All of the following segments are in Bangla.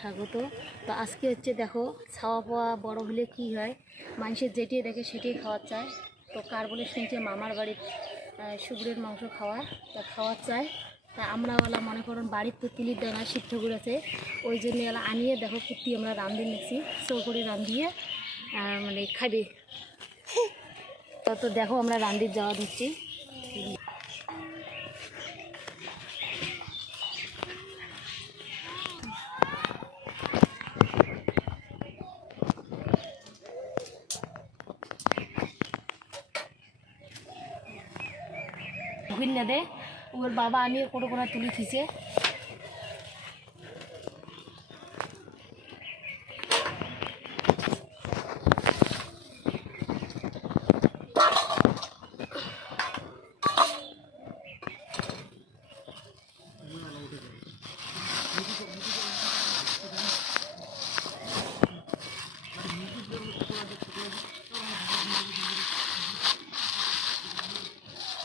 স্বাগত। তো আজকে হচ্ছে দেখো ছাওয়া পাওয়া বড় হলে কি হয়, মানুষের যেটিয়ে দেখে সেটাই খাওয়া চায়। তো কার বলে শুনছে মামার বাড়ির শুকুরের মাংস খাওয়া চায়। তা আমরা ওলা মনে করুন বাড়ির তো তুলির দানা সিদ্ধ করেছে, ওই জন্য এলা আনিয়ে দেখো কুত্তি আমরা রান্ধি নিচ্ছি, চৌ করে রান্ধিয়ে মানে খাবে। তো দেখো আমরা রান্ধির যাওয়া দিচ্ছি। না দে ওর বাবা আনিয়ে কোনো কোনো তুলি থিছে।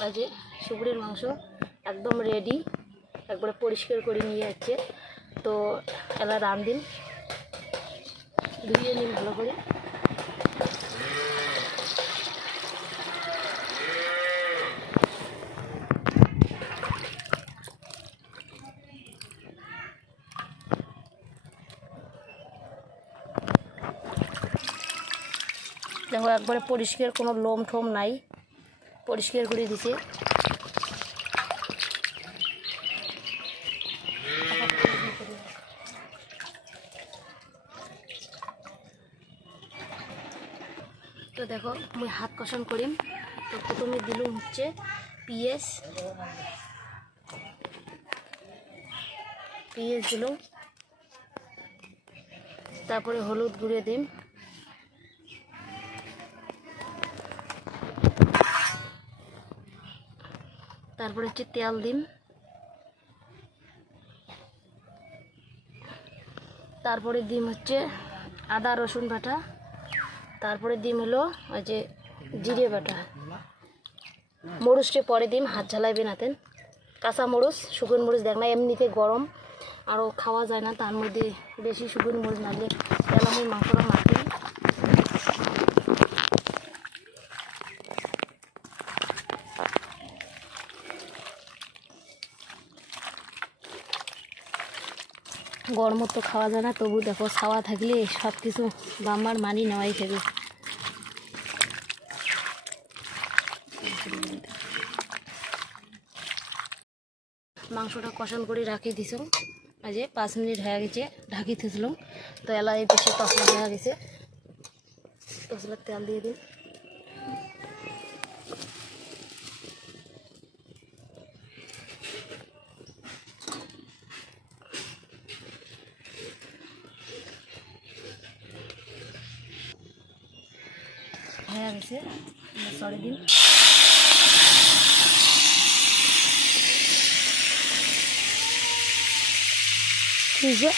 আজ শুকুরের মাংস একদম রেডি, একবারে পরিষ্কার করে নিয়ে যাচ্ছে। তো এলা রান্ধিন, ধুয়ে নিন ভালো করে। দেখো একবারে পরিষ্কার, কোনো লোম ঠোম নাই, পরিষ্কার করে দিছে। তো দেখো মুই হাত কষান করিম। তো প্রথমে দিলুম হচ্ছে পিঁয়াজ দিলুম, তারপরে হলুদ গুঁড়ে দিম, তারপরে হচ্ছে তেল দিম, তারপরে দিম হচ্ছে আদা রসুন বাটা, তারপরে দিম হলো ওই যে জিরে বাটা। মরুচটা পরে দিম, হাত ঝালাইবে নাতেন। কাঁচা মরুচ, শুকনো মরিচ দেখ না, এমনিতে গরম আরও খাওয়া যায় না, তার মধ্যে বেশি শুকনো মরিচ নাড়লে তেল আমি মাংসটা মাখি। গরম তো খাওয়া যায় না, তবু দেখো ছাওয়া থাকলে সব কিছু বাম্মার মানি নেওয়াই খাবে। মাংসটা কষান করে রাখি দিছ, আজ 5 মিনিট হয়ে গেছে, ঢাকি থুসলাম। তো এলাই বেশি তসলা হয়ে গেছে, তসলার তেল দিয়ে দিন। হয়ে গেছে, সরে দিন। ঠিক আছে।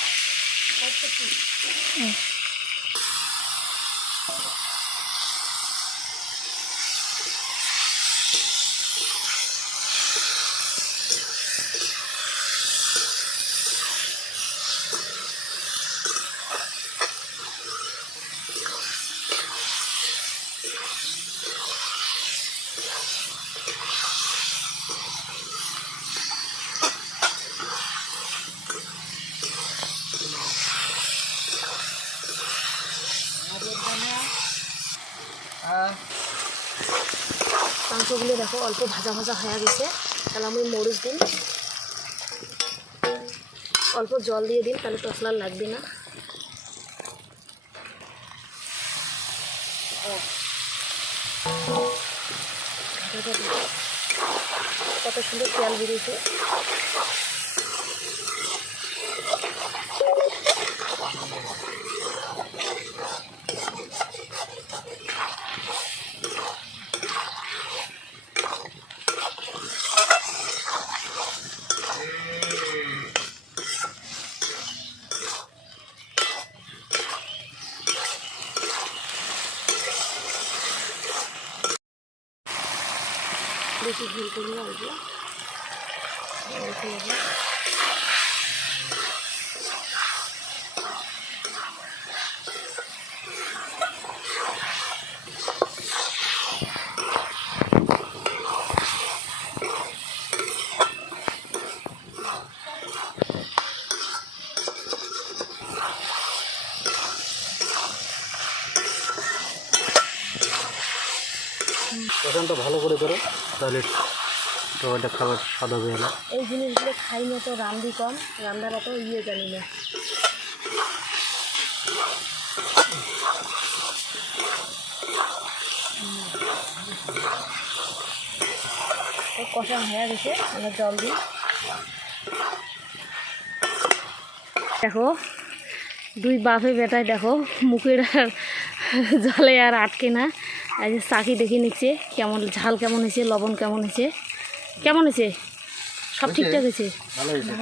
মাংসগুলো দেখো অল্প ভাজা ভাজা হয়ে গেছে, তাহলে আমি মরিচ দিন, অল্প জল দিয়ে দিন, তাহলে তসলা লাগবে না। কত সুন্দর তেল বেরিয়েছে। বেশি ঝোল করি না, অল্প অল্প কষানটা ভালো করে করো, তাহলে তরকারিটা খাবার স্বাদ হবে। হলো এই জিনিসগুলো খাই না তো রান্ধি কম, রান্নার অত জানি না। কষা হয়ে গেছে, আমরা জল দিই। দেখো দুই বাপে বেটায় দেখো মুখের আর জলে আর আটকে না। এই যে চাকি দেখে নিচ্ছে কেমন ঝাল, কেমন হয়েছে, লবণ কেমন হয়েছে, কেমন হয়েছে, সব ঠিকঠাক হয়েছে, ভালো হয়েছে।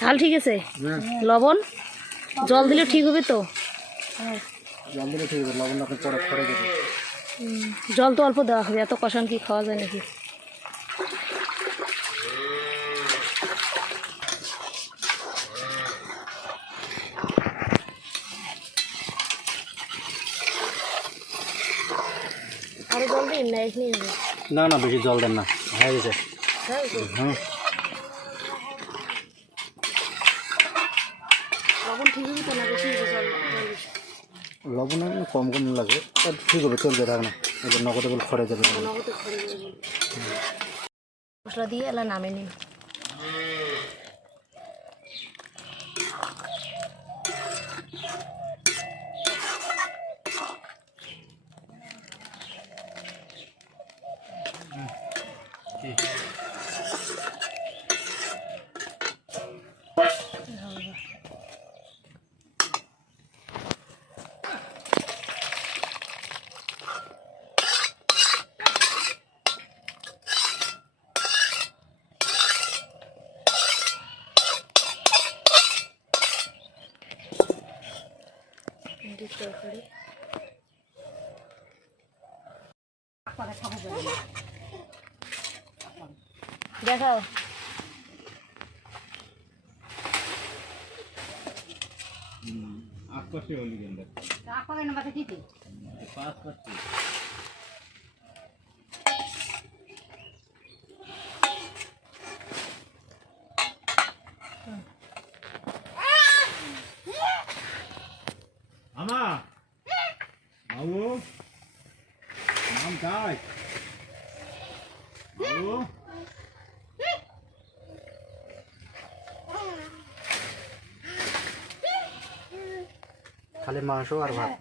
ঝাল ঠিক আছে, লবণ জল দিলে ঠিক হবে তো? জল দিলে ঠিক হবে, লবণ আপনি পরে পরে দেবেন। জল তো অল্প দেওয়া হবে, এত কষান কি খাওয়া যায় নাকি? আরো জল দিন না এখানে? না না, বেশি জল দেন না, হয়ে গেছে। হুম, লবণ ঠিক হবে তো না বেশি জল? লবণ কম কম লাগে, আর ঠিক হবে, চলবে, থাক না, এটা নগদে বলে খরে যাবে। মশলা দিয়ে এলা নামে নিন। তরকারি দেখাও। আমা বাবু নাম কাজ বাবু, খালি মাংস আর ভাত।